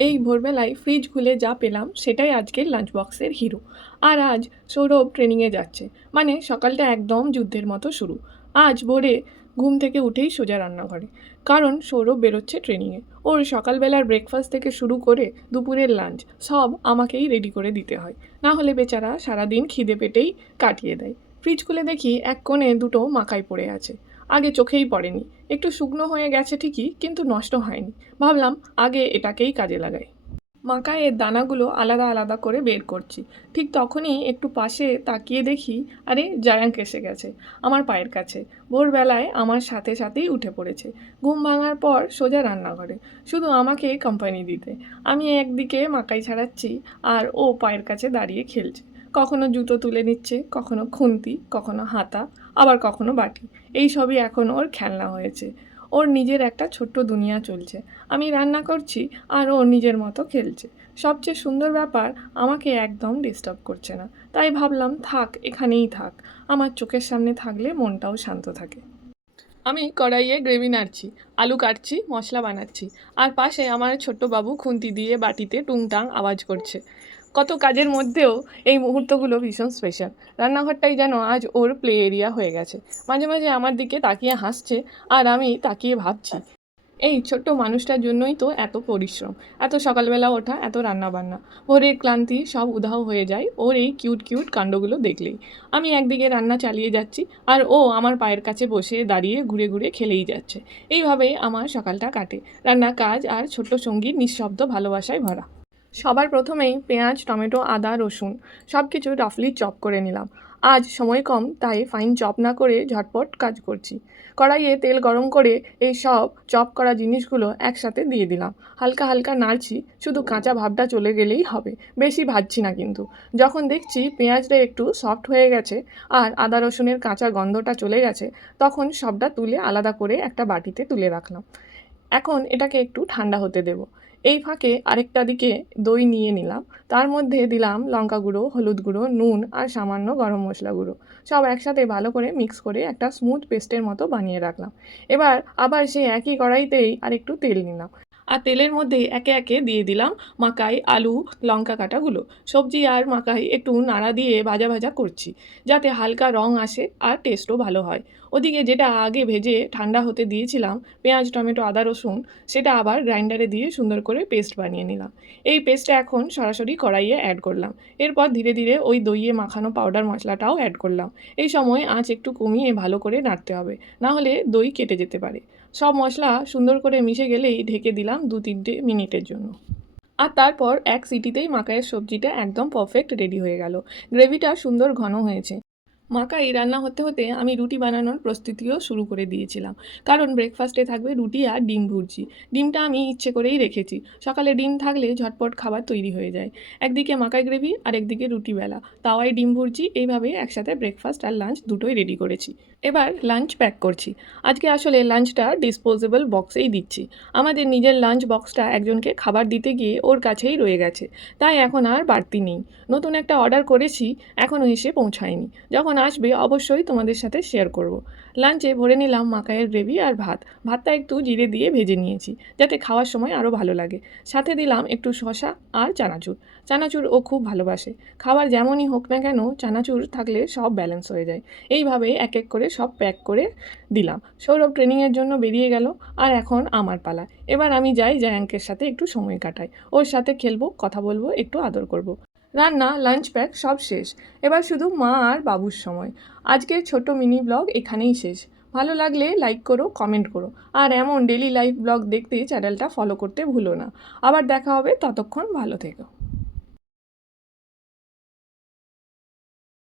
এই ভোরবেলায় ফ্রিজ খুলে যা পেলাম, সেটাই আজকের লাঞ্চ বক্সের হিরো আর আজ সৌরভ ট্রেনিংয়ে যাচ্ছে। মানে সকালটা একদম যুদ্ধের মতো শুরু। আজ ভোরে ঘুম থেকে উঠেই সোজা রান্নাঘরে। কারণ সৌরভ বেরোচ্ছে ট্রেনিংয়ে ওর সকালবেলার ব্রেকফাস্ট থেকে শুরু করে দুপুরের লাঞ্চ সব আমাকেই রেডি করে দিতে হয়। না হলে বেচারা সারাদিন খিদে পেটেই কাটিয়ে দেয়। ফ্রিজ খুলে দেখি এক কোণে দুটো মাকাই পড়ে আছে। আগে চোখেই পড়েনি। একটু শুকনো হয়ে গেছে ঠিকই, কিন্তু নষ্ট হয়নি। ভাবলাম আগে এটাকেই কাজে লাগাই। মাকাইয়ের দানাগুলো আলাদা আলাদা করে বের করছি। ঠিক তখনই একটু পাশে তাকিয়ে দেখি, আরে, জায়াঙ্ক এসে গেছে, আমার পায়ের কাছে। ভোরবেলায় আমার সাথে সাথেই উঠে পড়েছে। ঘুম ভাঙার পর সোজা রান্নাঘরে। শুধু আমাকে কোম্পানি দিতে। আমি একদিকে মাকাই ছাড়াচ্ছি, আর ও পায়ের কাছে দাঁড়িয়ে খেলছে। কখনো জুতো তুলে নিচ্ছে, কখনো খুন্তি, কখনো হাতা, আবার কখনো বাটি। এই সবই এখন ওর খেলনা হয়েছে। ওর নিজের একটা ছোট্ট দুনিয়া চলছে। আমি রান্না করছি আর ও নিজের মতো খেলছে। সবচেয়ে সুন্দর ব্যাপার, আমাকে একদম ডিস্টার্ব করছে না। তাই ভাবলাম, থাক, এখানেই থাক। আমার চোখের সামনে থাকলে মনটাও শান্ত থাকে। আমি কড়াইয়ে গ্রেভি নাড়ছি, আলু কাটছি, মশলা বানাচ্ছি। আর পাশে আমার ছোট্ট বাবু খুন্তি দিয়ে বাটিতে টুংটাং আওয়াজ করছে। কত কাজের মধ্যেও এই মুহূর্তগুলো ভীষণ স্পেশাল রান্নাঘরটাই যেন আজ ওর প্লে এরিয়া হয়ে গেছে। মাঝে মাঝে আমার দিকে তাকিয়ে হাসছে, আর আমি তাকিয়ে ভাবছি, এই ছোট্ট মানুষটার জন্যই তো এত পরিশ্রম, এত সকালবেলা ওঠা, এত রান্নাবান্না। ভোরের ক্লান্তি সব উধাও হয়ে যায় ওর এই কিউট কিউট কাণ্ডগুলো দেখলেই। আমি একদিকে রান্না চালিয়ে যাচ্ছি, আর ও আমার পায়ের কাছে বসে দাঁড়িয়ে ঘুরে ঘুরে খেলেই যাচ্ছে। এইভাবেই আমার সকালটা কাটে। রান্না কাজ আর ছোট্ট সঙ্গীর নিঃশব্দ ভালোবাসায় ভরা। সবার প্রথমেই পেঁয়াজ, টমেটো, আদা, রসুন সব কিছু রাফলি চপ করে নিলাম। আজ সময় কম, তাই ফাইন চপ না করে ঝটপট কাজ করছি। কড়াইয়ে তেল গরম করে এই সব চপ করা জিনিসগুলো একসাথে দিয়ে দিলাম। হালকা হালকা নাড়ছি, শুধু কাঁচা ভাবটা চলে গেলেই হবে, বেশি ভাজছি না কিন্তু। যখন দেখছি পেঁয়াজটা একটু সফট হয়ে গেছে আর আদা, রসুনের কাঁচা গন্ধটা চলে গেছে, তখন সবটা তুলে আলাদা করে একটা বাটিতে তুলে রাখলাম। এখন এটাকে একটু ঠান্ডা হতে দেবো। এই ফাঁকে আরেকটা দিকে দই নিয়ে নিলাম। তার মধ্যে দিলাম লঙ্কা গুঁড়ো, হলুদ গুঁড়ো, নুন আর সামান্য গরম মশলা গুঁড়ো। সব একসাথে ভালো করে মিক্স করে একটা স্মুথ পেস্টের মতো বানিয়ে রাখলাম। এবার আবার সেই একই কড়াইতেই আর একটু তেল নিলাম। আর তেলের মধ্যে একে একে দিয়ে দিলাম মাকাই আলু, লঙ্কা কাটাগুলো। সবজি আর মাকাই একটু নাড়া দিয়ে ভাজা ভাজা করছি, যাতে হালকা রং আসে আর টেস্টও ভালো হয়। ওদিকে যেটা আগে ভেজে ঠান্ডা হতে দিয়েছিলাম, পেঁয়াজ, টমেটো, আদা, রসুন, সেটা আবার গ্রাইন্ডারে দিয়ে সুন্দর করে পেস্ট বানিয়ে নিলাম। এই পেস্টটা এখন সরাসরি কড়াইয়ে অ্যাড করলাম। এরপর ধীরে ধীরে ওই দইয়ে মাখানো পাউডার মশলাটাও অ্যাড করলাম। এই সময় আঁচ একটু কমিয়ে ভালো করে নাড়তে হবে, না হলে দই কেটে যেতে পারে। সব মশলা সুন্দর করে মিশে গেলেই ঢেকে দিলাম দু তিনটে মিনিটের জন্য। আর তারপর এক সিটিতেই মাকাইয়ের সবজিটা একদম পারফেক্ট রেডি হয়ে গেল। গ্রেভিটা সুন্দর ঘন হয়েছে। মাকাই রান্না হতে হতে আমি রুটি বানানোর প্রস্তুতিও শুরু করে দিয়েছিলাম। কারণ ব্রেকফাস্টে থাকবে রুটি আর ডিম ভুর্জি। ডিমটা আমি ইচ্ছে করেই রেখেছি। সকালে ডিম থাকলে ঝটপট খাবার তৈরি হয়ে যায়। একদিকে মাকাই গ্রেভি আর একদিকে রুটি বেলা। তাওয়াই ডিম ভুর্জি, এইভাবে একসাথে ব্রেকফাস্ট আর লাঞ্চ দুটোই রেডি করেছি। এবার লাঞ্চ প্যাক করছি। আজকে আসলে লাঞ্চটা ডিসপোজেবল বক্সেই দিচ্ছি। আমাদের নিজের লাঞ্চ বক্সটা একজনকে খাবার দিতে গিয়ে ওর কাছেই রয়ে গেছে। তাই এখন আর বাড়তি নেই। নতুন একটা অর্ডার করেছি এখনও এসে পৌঁছায়নি। যখন আসবে, অবশ্যই তোমাদের সাথে শেয়ার করব। লাঞ্চে ভরে নিলাম মাকাইয়ের গ্রেভি আর ভাত। ভাতটা একটু জিরে দিয়ে ভেজে নিয়েছি, যাতে খাওয়ার সময় আরও ভালো লাগে। সাথে দিলাম একটু শশা আর চানাচুর। চানাচুর ও খুব ভালোবাসে। খাবার যেমনই হোক না কেন, চানাচুর থাকলে সব ব্যালেন্স হয়ে যায়। এইভাবে এক এক করে সব প্যাক করে দিলাম। সৌরভ ট্রেনিংয়ের জন্য বেরিয়ে গেল আর এখন আমার পালা। এবার আমি যাই জায়াঙ্কের সাথে একটু সময় কাটাই। ওর সাথে খেলব, কথা বলব, একটু আদর করব। রান্না লাঞ্চ প্যাক সব শেষ। এবার শুধু মা আর বাবুর সময়। আজকের ছোট মিনি ব্লগ এখানেই শেষ। ভালো লাগলে লাইক করো কমেন্ট করো। আর এমন ডেলি লাইফ ব্লগ দেখতে চ্যানেলটা ফলো করতে ভুলো না। আবার দেখা হবে, ততক্ষণ ভালো থেকো।